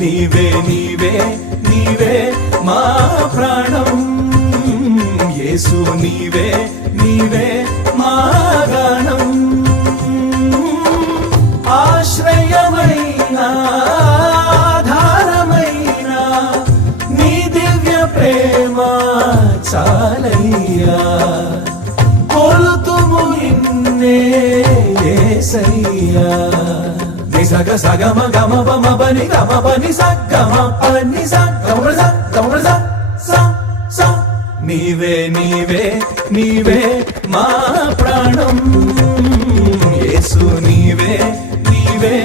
నీవే నీవే నీవే మా ప్రాణం యేసు నీవే నీవే మా గానం ఆశ్రయమైన ఆధారమైన నీ దివ్య ప్రేమ చాలయ్యా కొలుతుము నిన్నే యేసయ్యా నిసగ సగమ గమ పమ పని గమ పని సగమ పని సగమ సగమ స నీవే నీవే నీవే మా ప్రాణం యేసు నీవే నీవే